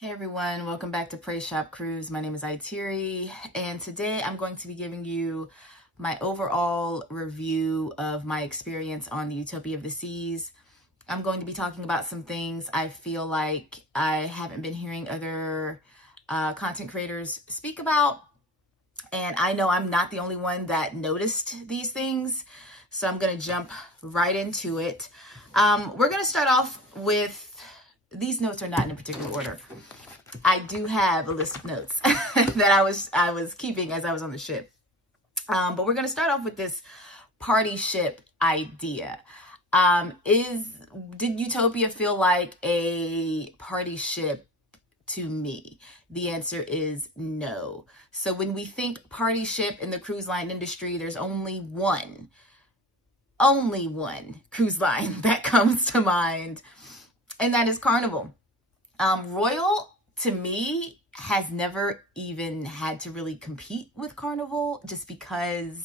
Hey everyone, welcome back to Praise Shop Cruise. My name is Itiri, and today I'm going to be giving you my overall review of my experience on the Utopia of the Seas. I'm going to be talking about some things I feel like I haven't been hearing other content creators speak about, and I know I'm not the only one that noticed these things, so I'm going to jump right into it. We're going to start off with, these notes are not in a particular order. I do have a list of notes that I was keeping as I was on the ship. But we're going to start off with this party ship idea. Did Utopia feel like a party ship to me? The answer is no. So when we think party ship in the cruise line industry, there's only one cruise line that comes to mind, and that is Carnival. Royal, to me, has never even had to really compete with Carnival just because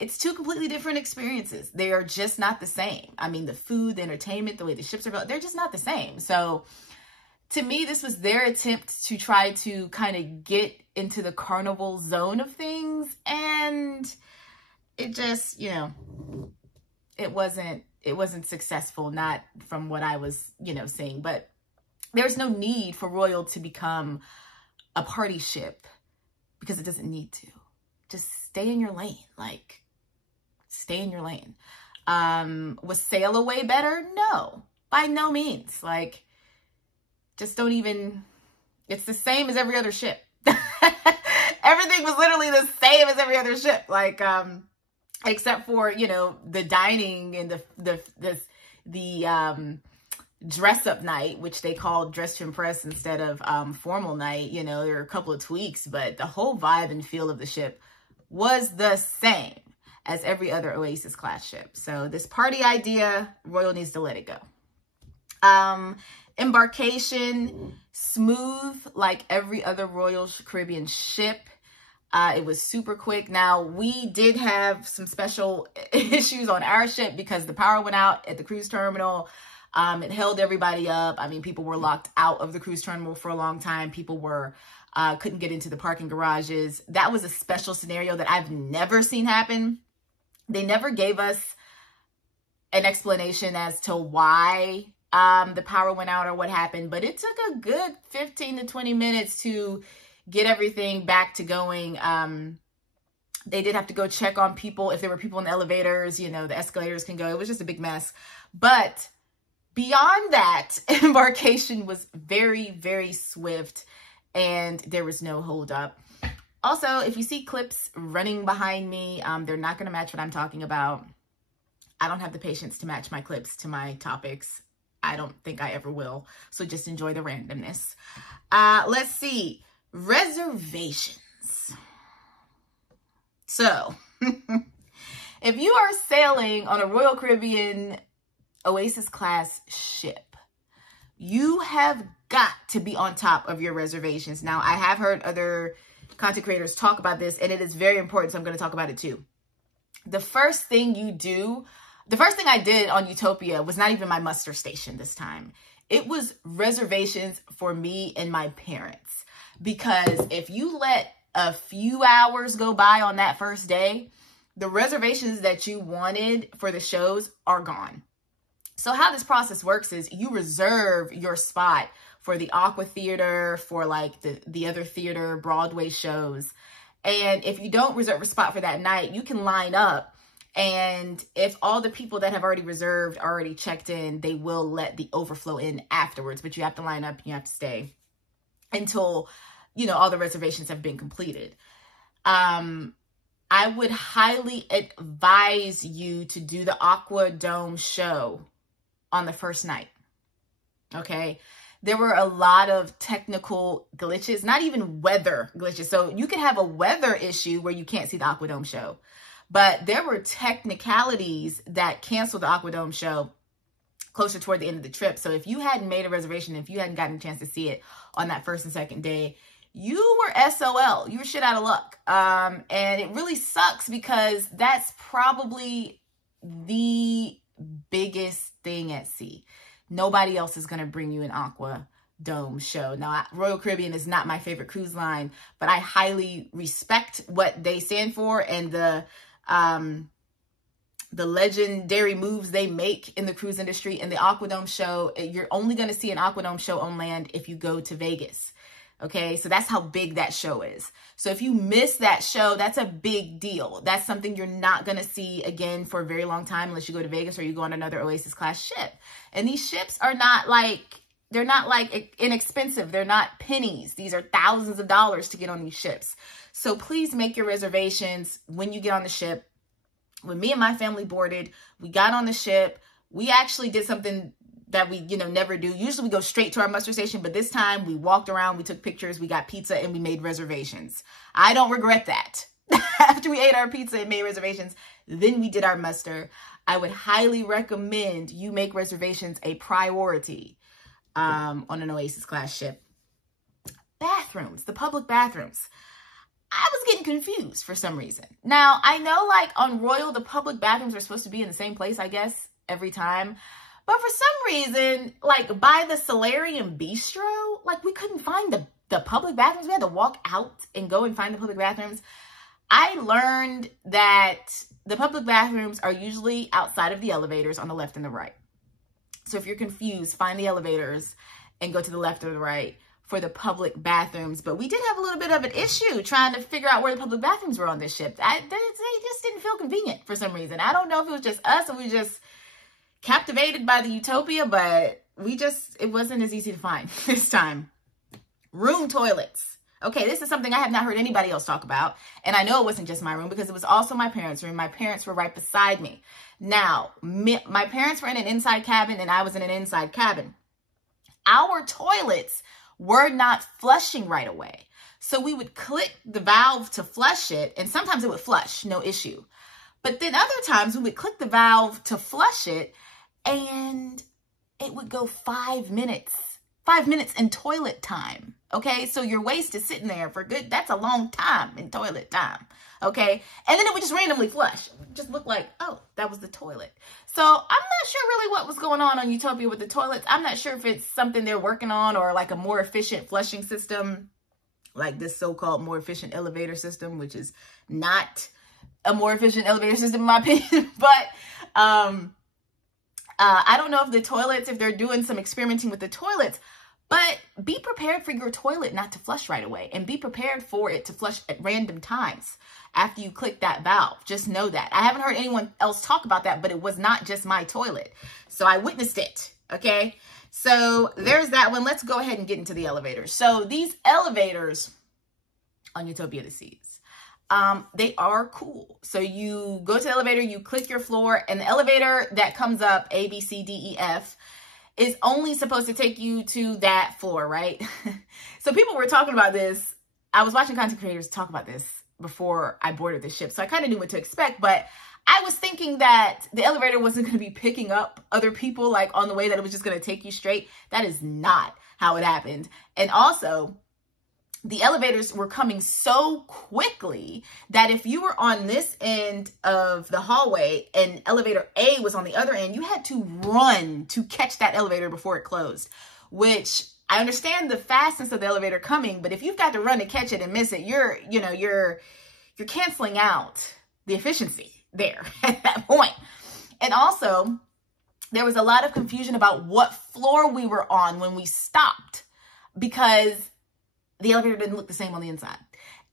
it's two completely different experiences. They are just not the same. I mean, the food, the entertainment, the way the ships are built, they're just not the same. So to me, this was their attempt to try to kind of get into the Carnival zone of things. And it just, it wasn't successful, not from what I was, seeing. But there's no need for Royal to become a party ship because it doesn't need to. Just stay in your lane. Stay in your lane. Was Sail Away better? No, by no means. Just don't even, it's the same as every other ship. Everything was literally the same as every other ship. Except for, the dining and the dress up night, which they called dress to impress instead of formal night. There were a couple of tweaks, but the whole vibe and feel of the ship was the same as every other Oasis class ship. So this party idea, Royal needs to let it go. Embarkation, smooth like every other Royal Caribbean ship. It was super quick. Now, we did have some special issues on our ship because the power went out at the cruise terminal. It held everybody up. I mean, people were locked out of the cruise terminal for a long time. People couldn't get into the parking garages. That was a special scenario that I've never seen happen. They never gave us an explanation as to why the power went out or what happened, but it took a good 15 to 20 minutes to get everything back to going. They did have to go check on people. If there were people in the elevators, the escalators can go. It was just a big mess. But beyond that, embarkation was very, very swift and there was no hold up. Also, if you see clips running behind me, they're not going to match what I'm talking about. I don't have the patience to match my clips to my topics. I don't think I ever will. So just enjoy the randomness. Let's see. Reservations. So, if you are sailing on a Royal Caribbean Oasis class ship, you have got to be on top of your reservations. Now, I have heard other content creators talk about this, and it is very important, so I'm going to talk about it too. The first thing I did on Utopia was not even my muster station this time. It was reservations for me and my parents. Because if you let a few hours go by on that first day, the reservations that you wanted for the shows are gone. So how this process works is you reserve your spot for the Aqua Theater, for the other theater, Broadway shows. And if you don't reserve a spot for that night, you can line up. And if all the people that have already reserved already checked in, they will let the overflow in afterwards. But you have to line up and you have to stay until, all the reservations have been completed. I would highly advise you to do the Aqua Dome show on the first night. Okay. There were a lot of technical glitches, not even weather glitches. So you could have a weather issue where you can't see the Aqua Dome show, but there were technicalities that canceled the Aqua Dome show closer toward the end of the trip. So if you hadn't made a reservation, if you hadn't gotten a chance to see it on that first and second day, you were SOL. You were shit out of luck. And it really sucks because that's probably the biggest thing at sea. Nobody else is going to bring you an Aqua Dome show. Now, Royal Caribbean is not my favorite cruise line, but I highly respect what they stand for and the legendary moves they make in the cruise industry. And the Aquadome show, you're only going to see an Aquadome show on land if you go to Vegas. Okay, so that's how big that show is. So if you miss that show, that's a big deal. That's something you're not going to see again for a very long time unless you go to Vegas or you go on another Oasis class ship. And these ships are not like, they're not like inexpensive. They're not pennies. These are thousands of dollars to get on these ships. So please make your reservations when you get on the ship. When me and my family boarded, we got on the ship. We actually did something that we, never do. Usually we go straight to our muster station, but this time we walked around, we took pictures, we got pizza, and we made reservations. I don't regret that. After we ate our pizza and made reservations, then we did our muster. I would highly recommend you make reservations a priority on an Oasis class ship. Bathrooms, the public bathrooms. I was getting confused for some reason. Now, I know like on Royal, the public bathrooms are supposed to be in the same place, I guess, every time. But for some reason, like by the Solarium Bistro, like we couldn't find the public bathrooms. We had to walk out and go and find the public bathrooms. I learned that the public bathrooms are usually outside of the elevators on the left and the right. So if you're confused, find the elevators and go to the left or the right for the public bathrooms. But we did have a little bit of an issue trying to figure out where the public bathrooms were on this ship. They just didn't feel convenient for some reason. I don't know if it was just us or we just captivated by the Utopia, but it wasn't as easy to find this time. Room toilets. Okay, this is something I have not heard anybody else talk about. And I know it wasn't just my room because it was also my parents' room. My parents were right beside me. Now, my parents were in an inside cabin and I was in an inside cabin. Our toilets were not flushing right away. So we would click the valve to flush it, and sometimes it would flush, no issue. But then other times we would click the valve to flush it, and it would go 5 minutes. 5 minutes in toilet time, okay? So your waste is sitting there for good. That's a long time in toilet time, okay? And then it would just randomly flush. It would just look like, oh, that was the toilet. So I'm not sure really what was going on Utopia with the toilets. I'm not sure if it's something they're working on or like a more efficient flushing system, like this so-called more efficient elevator system, which is not a more efficient elevator system in my opinion. But I don't know if the toilets, if they're doing some experimenting with the toilets, but be prepared for your toilet not to flush right away and be prepared for it to flush at random times after you click that valve. Just know that. I haven't heard anyone else talk about that, but it was not just my toilet. So I witnessed it, okay? So there's that one. Let's go ahead and get into the elevators. So these elevators on Utopia of the Seas, they are cool. So you go to the elevator, you click your floor, and the elevator that comes up, A, B, C, D, E, F, is only supposed to take you to that floor, right? So people were talking about this. I was watching content creators talk about this before I boarded the ship. So I kind of knew what to expect, but I was thinking that the elevator wasn't going to be picking up other people like on the way, that it was just going to take you straight. That is not how it happened. And also, the elevators were coming so quickly that if you were on this end of the hallway and elevator A was on the other end, you had to run to catch that elevator before it closed, which I understand the fastness of the elevator coming, but if you've got to run to catch it and miss it, you're canceling out the efficiency there at that point. And also, there was a lot of confusion about what floor we were on when we stopped because the elevator didn't look the same on the inside.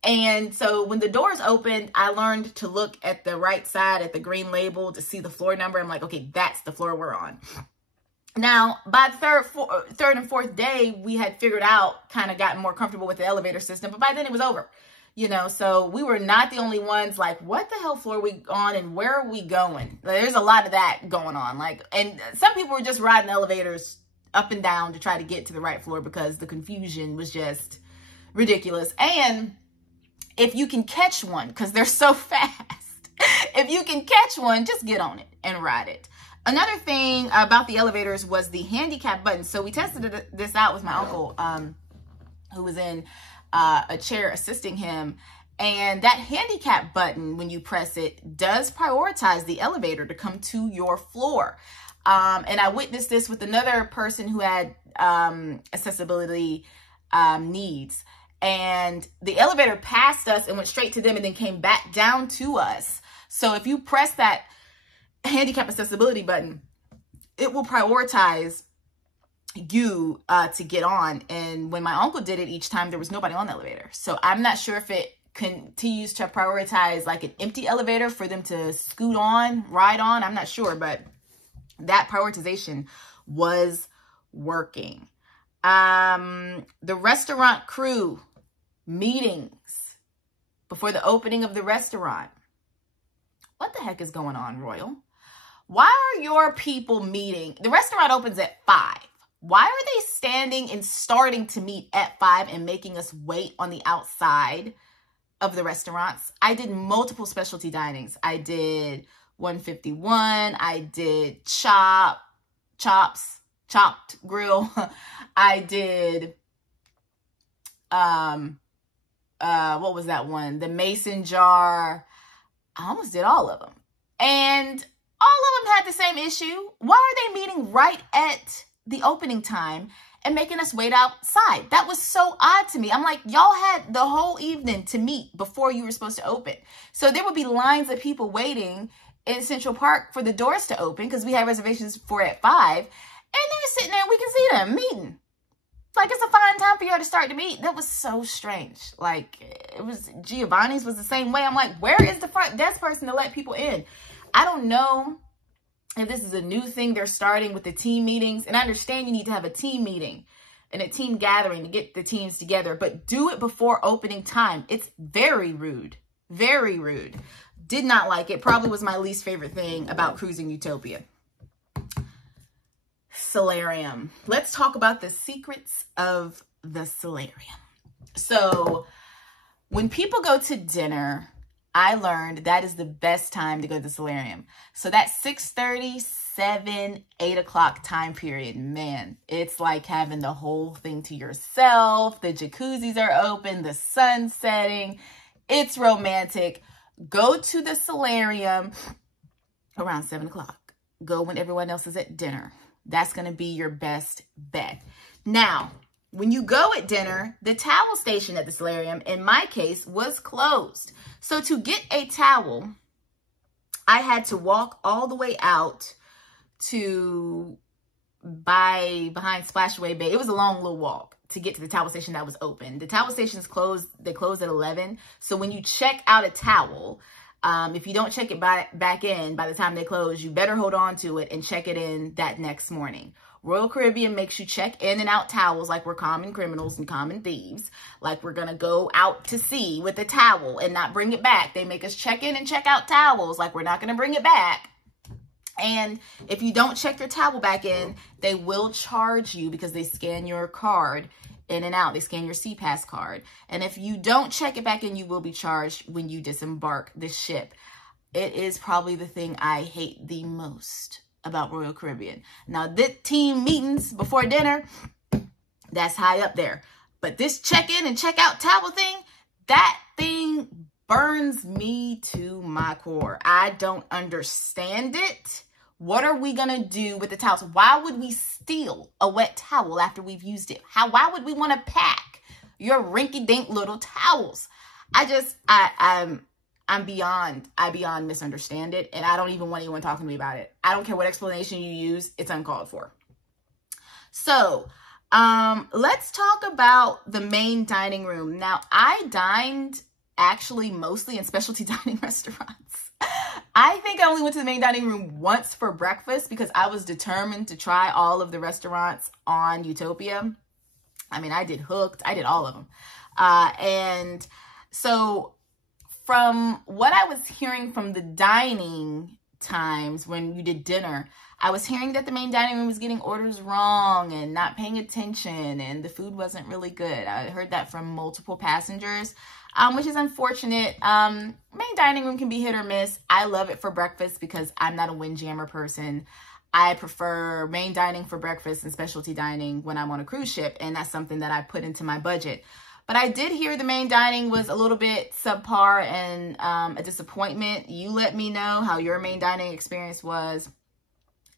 And so when the doors opened, I learned to look at the right side at the green label to see the floor number. I'm like, okay, that's the floor we're on. Now, by the third and fourth day, we had figured out, kind of gotten more comfortable with the elevator system, but by then it was over. So we were not the only ones like, what the hell floor are we on and where are we going? There's a lot of that going on. And some people were just riding elevators up and down to try to get to the right floor because the confusion was just ridiculous. And if you can catch one, because they're so fast, if you can catch one, just get on it and ride it. Another thing about the elevators was the handicap button. So we tested this out with my uncle, who was in a chair assisting him. And that handicap button, when you press it, does prioritize the elevator to come to your floor. And I witnessed this with another person who had accessibility needs. And the elevator passed us and went straight to them and then came back down to us. So if you press that handicap accessibility button, it will prioritize you to get on. And when my uncle did it each time, there was nobody on the elevator. So I'm not sure if it continues to prioritize like an empty elevator for them to scoot on, ride on. I'm not sure, but that prioritization was working. The restaurant crew meetings before the opening of the restaurant. What the heck is going on, Royal? Why are your people meeting? The restaurant opens at 5. Why are they standing and starting to meet at 5 and making us wait on the outside of the restaurants? I did multiple specialty dinings. I did 151. I did chopped grill. I did, what was that one? The mason jar. I almost did all of them. And all of them had the same issue. Why are they meeting right at the opening time and making us wait outside? That was so odd to me. I'm like, y'all had the whole evening to meet before you were supposed to open. So there would be lines of people waiting in Central Park for the doors to open because we had reservations for at 5. And they're sitting there, we can see them meeting. Like, it's a fine time for y'all to start to meet. That was so strange. Like, it was, Giovanni's was the same way. I'm like, where is the front desk person to let people in? I don't know if this is a new thing they're starting with the team meetings. And I understand you need to have a team meeting and a team gathering to get the teams together. But do it before opening time. It's very rude. Very rude. Did not like it. Probably was my least favorite thing about cruising Utopia. Solarium. Let's talk about the secrets of the solarium. So when people go to dinner, I learned that is the best time to go to the solarium. So that 6:30, 7, 8 o'clock time period, man, it's like having the whole thing to yourself. The jacuzzis are open, the sun's setting. It's romantic. Go to the solarium around 7 o'clock. Go when everyone else is at dinner. That's going to be your best bet. Now, when you go at dinner, the towel station at the solarium, in my case, was closed. So to get a towel, I had to walk all the way out to behind Splashaway Bay. It was a long little walk to get to the towel station that was open. The towel station is closed. They closed at 11. So when you check out a towel, if you don't check it back in by the time they close, you better hold on to it and check it in that next morning. Royal Caribbean makes you check in and out towels like we're common criminals and common thieves. Like we're going to go out to sea with a towel and not bring it back. They make us check in and check out towels like we're not going to bring it back. And if you don't check your towel back in, they will charge you because they scan your card in and out. They scan your CPAS card. And if you don't check it back in, you will be charged when you disembark the ship. It is probably the thing I hate the most about Royal Caribbean. Now, the team meetings before dinner, that's high up there. But this check-in and check-out towel thing, that thing burns me to my core. I don't understand it. What are we going to do with the towels? Why would we steal a wet towel after we've used it? Why would we want to pack your rinky-dink little towels? I beyond misunderstand it. And I don't even want anyone talking to me about it. I don't care what explanation you use. It's uncalled for. So, let's talk about the main dining room. Now, I dined actually mostly in specialty dining restaurants. I think I only went to the main dining room once for breakfast because I was determined to try all of the restaurants on Utopia. I mean, I did Hooked. I did all of them. And so from what I was hearing from the dining times when you did dinner, I was hearing that the main dining room was getting orders wrong and not paying attention and the food wasn't really good. I heard that from multiple passengers, which is unfortunate. Main dining room can be hit or miss. I love it for breakfast because I'm not a windjammer person. I prefer main dining for breakfast and specialty dining when I'm on a cruise ship, and that's something that I put into my budget. But I did hear the main dining was a little bit subpar and a disappointment. You let me know how your main dining experience was.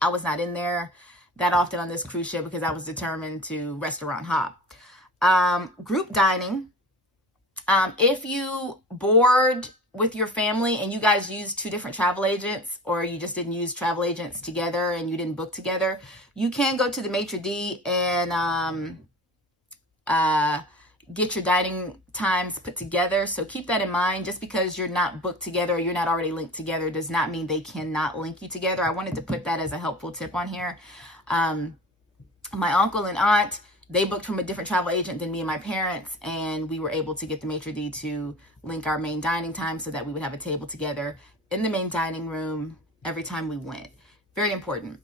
I was not in there that often on this cruise ship because I was determined to restaurant hop. Group dining. If you board with your family and you guys use 2 different travel agents, or you just didn't use travel agents together and you didn't book together, you can go to the maitre d' and get your dining times put together. So keep that in mind. Just because you're not booked together or you're not already linked together does not mean they cannot link you together. I wanted to put that as a helpful tip on here. My uncle and aunt, they booked from a different travel agent than me and my parents, and we were able to get the maitre d' to link our main dining time so that we would have a table together in the main dining room every time we went. Very important.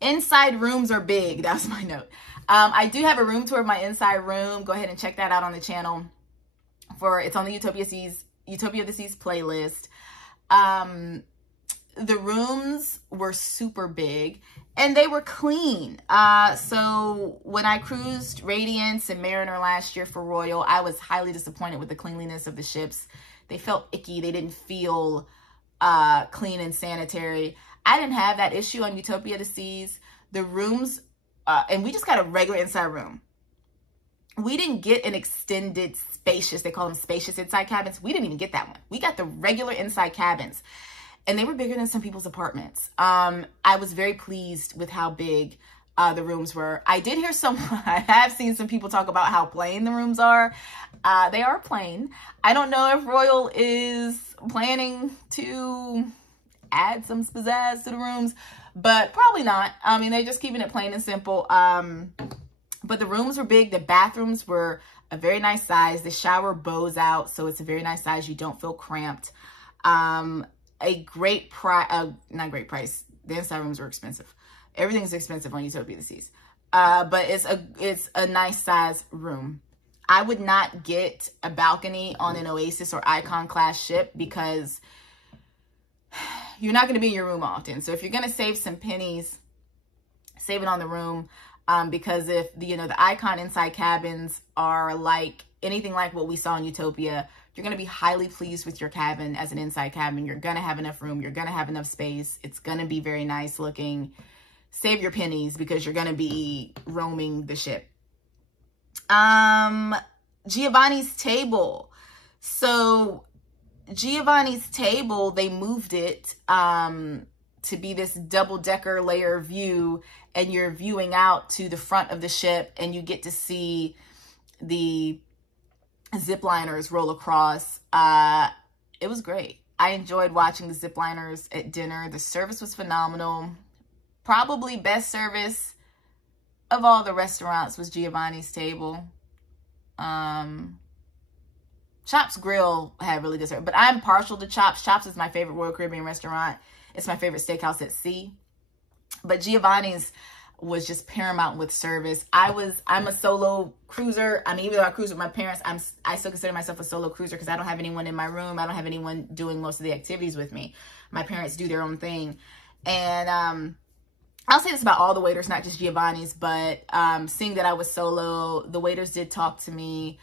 Inside rooms are big. That was my note. I do have a room tour of my inside room. Go ahead and check that out on the channel. It's on the Utopia of the Seas playlist. The rooms were super big and they were clean. So when I cruised Radiance and Mariner last year for Royal, I was highly disappointed with the cleanliness of the ships. They felt icky. They didn't feel clean and sanitary. I didn't have that issue on Utopia of the Seas. The rooms, and we just got a regular inside room. We didn't get an extended spacious, they call them spacious inside cabins. We didn't even get that one. We got the regular inside cabins. And they were bigger than some people's apartments. I was very pleased with how big the rooms were. I did hear I have seen some people talk about how plain the rooms are. They are plain. I don't know if Royal is planning to add some pizzazz to the rooms, but probably not. I mean, they're just keeping it plain and simple. But the rooms were big. The bathrooms were a very nice size. The shower bows out, so it's a very nice size. You don't feel cramped. A great price, not great price. The inside rooms are expensive. Everything's expensive on Utopia of the Seas. But it's a nice size room. I would not get a balcony on an Oasis or Icon class ship because you're not going to be in your room often. So if you're going to save some pennies, save it on the room. Because if the Icon inside cabins are like anything like what we saw in Utopia, you're going to be highly pleased with your cabin as an inside cabin. You're going to have enough room. You're going to have enough space. It's going to be very nice looking. Save your pennies because you're going to be roaming the ship. Giovanni's table. So Giovanni's table, they moved it to be this double-decker layer view, and you're viewing out to the front of the ship, and you get to see the zipliners roll across. It was great. I enjoyed watching the zipliners at dinner. The service was phenomenal. Probably best service of all the restaurants was Giovanni's table. Chops Grill had really good service, but I'm partial to Chops. Chops is my favorite Royal Caribbean restaurant. It's my favorite steakhouse at sea. But Giovanni's was just paramount with service. I'm a solo cruiser. I mean, even though I cruise with my parents, I still consider myself a solo cruiser because I don't have anyone in my room. I don't have anyone doing most of the activities with me. My parents do their own thing. And I'll say this about all the waiters, not just Giovanni's, but seeing that I was solo, the waiters did talk to me.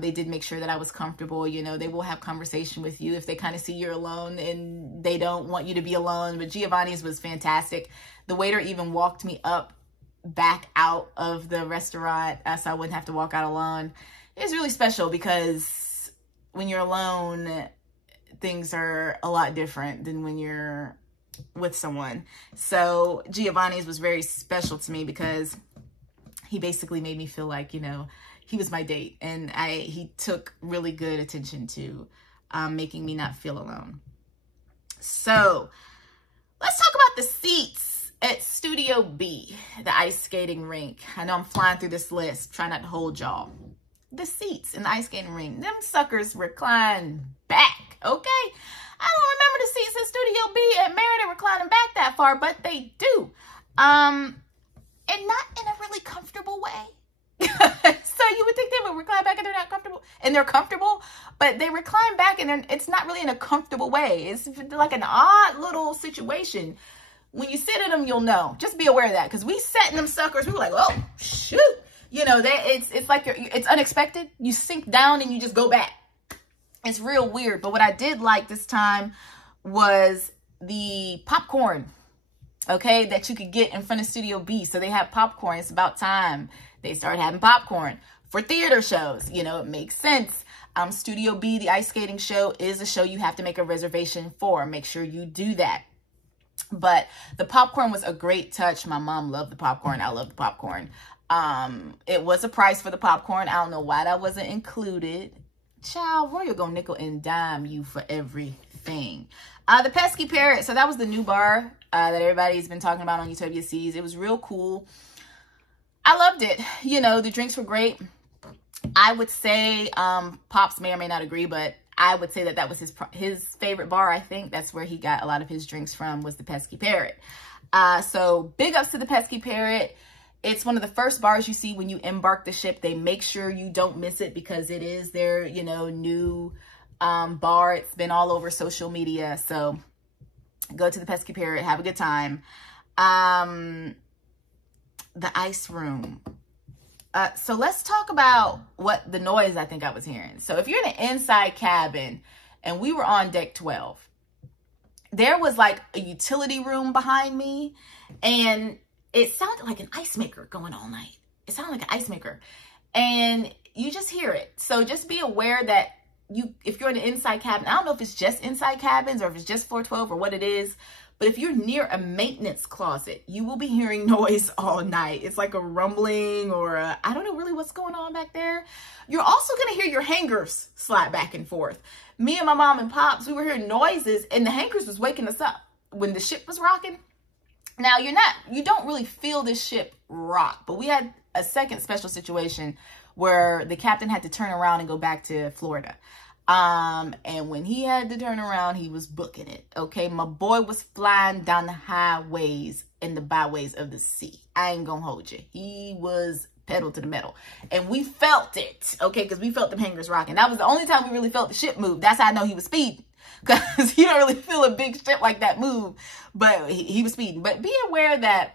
They did make sure that I was comfortable. You know, they will have conversation with you if they kind of see you're alone and they don't want you to be alone. But Giovanni's was fantastic. The waiter even walked me back out of the restaurant so I wouldn't have to walk out alone. It was really special because when you're alone, things are a lot different than when you're with someone. So Giovanni's was very special to me because he basically made me feel like, you know, he was my date, and he took really good attention to making me not feel alone. So let's talk about the seats at Studio B, the ice skating rink. I know I'm flying through this list, trying not to hold y'all. The seats in the ice skating rink, them suckers recline back, okay? I don't remember the seats at Studio B at Mariner reclining back that far, but they do. And not in a really comfortable way. So you would think they would recline back and they're not comfortable, and they're comfortable, but they recline back and it's not really in a comfortable way. It's like an odd little situation. When you sit in them, you'll know. Just be aware of that, because we sat in them suckers. We were like, oh shoot, you know, it's like it's unexpected. You sink down and you just go back. It's real weird. But what I did like this time was the popcorn okay, that you could get in front of Studio B. So they have popcorn. It's about time they started having popcorn for theater shows. You know, it makes sense. Studio B, the ice skating show, is a show you have to make a reservation for. Make sure you do that. But the popcorn was a great touch. My mom loved the popcorn. I love the popcorn. It was a price for the popcorn. I don't know why that wasn't included. Child, Royal gonna nickel and dime you for everything. The Pesky Parrot. So that was the new bar that everybody's been talking about on Utopia Seas. It was real cool. I loved it. You know, the drinks were great. I would say, Pops may or may not agree, but I would say that that was his favorite bar. I think that's where he got a lot of his drinks from, was the Pesky Parrot. So big ups to the Pesky Parrot. It's one of the first bars you see when you embark the ship. They make sure you don't miss it because it is their, you know, new bar. It's been all over social media. So go to the Pesky Parrot, have a good time. The ice room. So let's talk about what the noise I think I was hearing. So if you're in an inside cabin and we were on deck 12, there was like a utility room behind me and it sounded like an ice maker going all night. It sounded like an ice maker and you just hear it. So just be aware that if you're in an inside cabin, I don't know if it's just inside cabins or if it's just 412 or what it is, but if you're near a maintenance closet, you will be hearing noise all night. It's like a rumbling or I don't know really what's going on back there. You're also going to hear your hangers slide back and forth. Me and my mom and pops, we were hearing noises and the hangers was waking us up when the ship was rocking. Now you don't really feel this ship rock, but we had a second special situation where the captain had to turn around and go back to Florida. And when he had to turn around, he was booking it. Okay. My boy was flying down the highways and the byways of the sea. I ain't gonna hold you. He was pedal to the metal and we felt it. Okay. Cause we felt the hangers rocking. That was the only time we really felt the ship move. That's how I know he was speeding. Cause you don't really feel a big ship like that move, but he was speeding. But be aware that,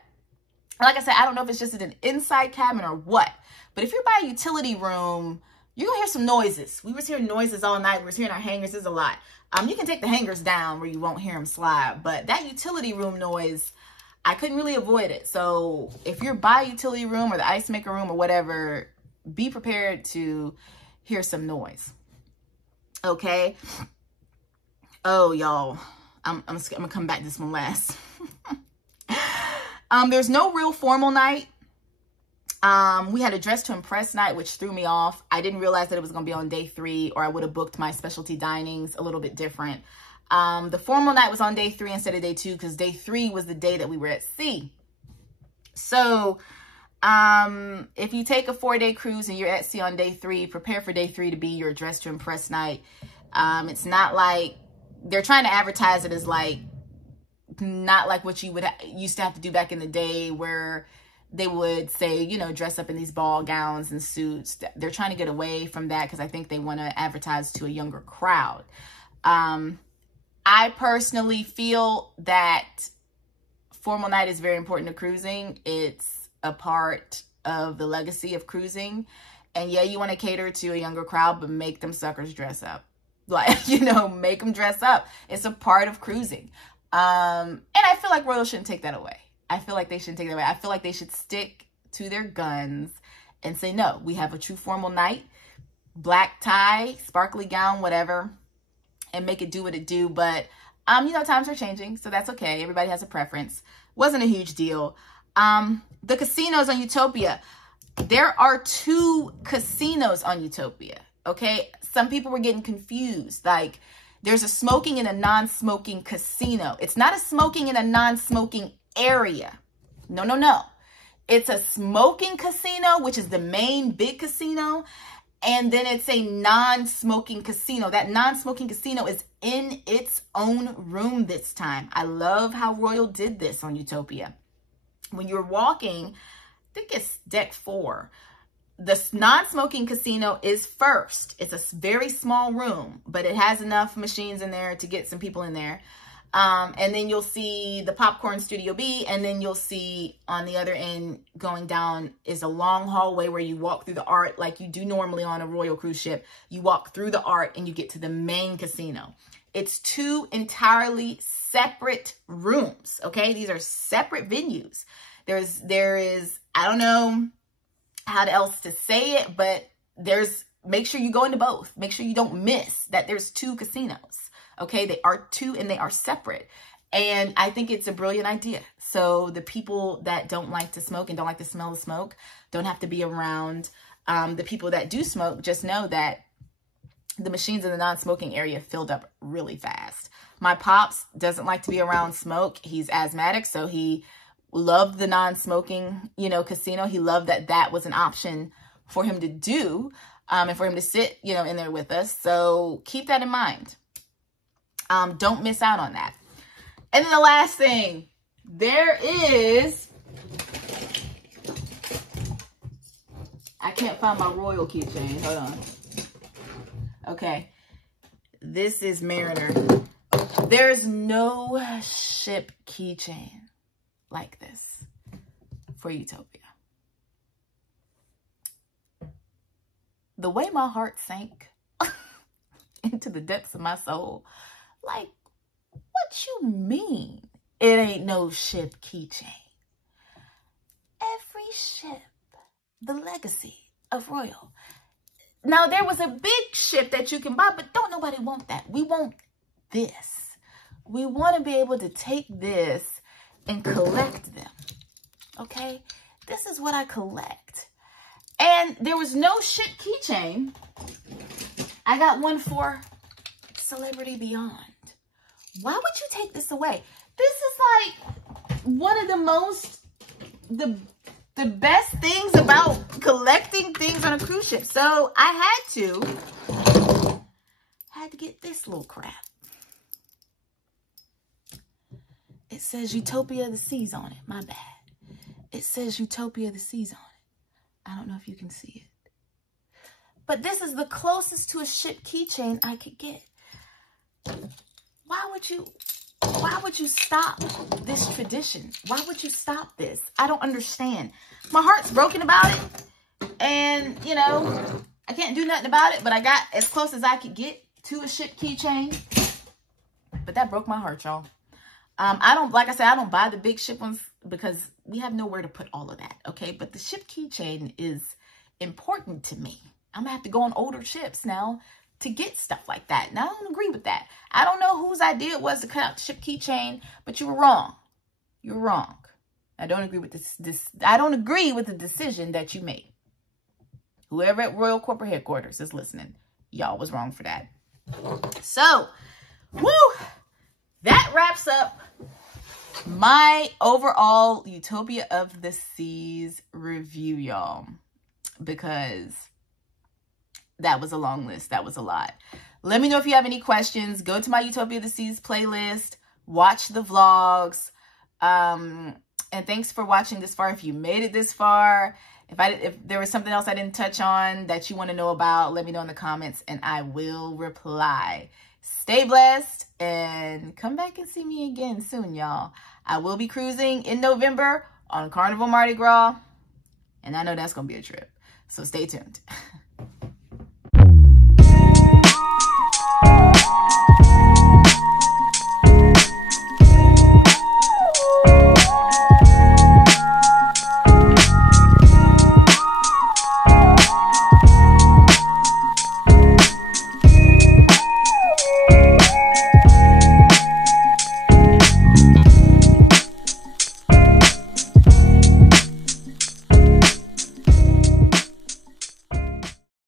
like I said, I don't know if it's just an inside cabin or what, but if you're by a utility room, you're going to hear some noises. We was hearing noises all night. We was hearing our hangers. There's a lot. You can take the hangers down where you won't hear them slide. But that utility room noise, I couldn't really avoid it. So if you're by a utility room or the ice maker room or whatever, be prepared to hear some noise. Okay. Oh, y'all. I'm going to come back to this one last. There's no real formal night. We had a dress to impress night, which threw me off. I didn't realize that it was going to be on day 3 or I would have booked my specialty dinings a little bit different. The formal night was on day 3 instead of day 2 because day 3 was the day that we were at sea. So if you take a 4-day cruise and you're at sea on day 3, prepare for day 3 to be your dress to impress night. It's not like they're trying to advertise it as like, not like what you would used to have to do back in the day where they would say, you know, dress up in these ball gowns and suits. They're trying to get away from that because I think they want to advertise to a younger crowd. I personally feel that formal night is very important to cruising. It's a part of the legacy of cruising. And yeah, you want to cater to a younger crowd, but make them suckers dress up. Like, you know, make them dress up. It's a part of cruising. And I feel like Royal shouldn't take that away. I feel like they shouldn't take that away. I feel like they should stick to their guns and say, no, we have a true formal night, black tie, sparkly gown, whatever, and make it do what it do. But, you know, times are changing, so that's okay. Everybody has a preference. Wasn't a huge deal. The casinos on Utopia. There are 2 casinos on Utopia, okay? Some people were getting confused. Like, there's a smoking and a non-smoking casino. It's not a smoking and a non-smoking area. No, no, no. It's a smoking casino, which is the main big casino. And then it's a non-smoking casino. That non-smoking casino is in its own room this time. I love how Royal did this on Utopia. When you're walking, I think it's deck 4. The non-smoking casino is first. It's a very small room, but it has enough machines in there to get some people in there. And then you'll see the popcorn Studio B, and then you'll see on the other end going down is a long hallway where you walk through the art like you do normally on a Royal cruise ship. You walk through the art and you get to the main casino. It's 2 entirely separate rooms, okay? These are separate venues. There is, I don't know how else to say it, but make sure you go into both. Make sure you don't miss that there's 2 casinos, okay? They are 2 and they are separate. And I think it's a brilliant idea. So the people that don't like to smoke and don't like the smell of smoke don't have to be around. The people that do smoke, just know that the machines in the non-smoking area filled up really fast. My pops doesn't like to be around smoke. He's asthmatic, so he loved the non-smoking, casino. He loved that was an option for him to do, and for him to sit, in there with us. So keep that in mind. Don't miss out on that. And then the last thing, there is, I can't find my royal keychain. Hold on. Okay. This is Mariner. There's no ship keychain like this for Utopia. The way my heart sank into the depths of my soul, like, what you mean it ain't no ship keychain? Every ship, the legacy of Royal. Now, there was a big ship that you can buy, but don't nobody want that. We want this. We want to be able to take this and collect them, okay? This is what I collect. And there was no ship keychain. I got one for Celebrity Beyond. Why would you take this away? This is like one of the best things about collecting things on a cruise ship. So I had to get this little crap. It says Utopia of the Seas on it. My bad. It says Utopia of the Seas on it. I don't know if you can see it. But this is the closest to a ship keychain I could get. Why would you stop this tradition? Why would you stop this? I don't understand. My heart's broken about it. And, I can't do nothing about it, but I got as close as I could get to a ship keychain. But that broke my heart, y'all. Like I said, I don't buy the big ship ones because we have nowhere to put all of that, okay? But the ship keychain is important to me. I'm gonna have to go on older ships now to get stuff like that. And I don't agree with that. I don't know whose idea it was to cut out the ship keychain, but you were wrong. You're wrong. I don't agree with this. I don't agree with the decision that you made. Whoever at Royal Corporate Headquarters is listening, y'all was wrong for that. So, that wraps up my overall Utopia of the Seas review, y'all, because that was a long list. That was a lot. Let me know if you have any questions. Go to my Utopia of the Seas playlist. Watch the vlogs. And thanks for watching this far. If you made it this far, if there was something else I didn't touch on that you want to know about, let me know in the comments and I will reply. Stay blessed and come back and see me again soon, y'all. I will be cruising in November on Carnival Mardi Gras, and I know that's going to be a trip. So stay tuned.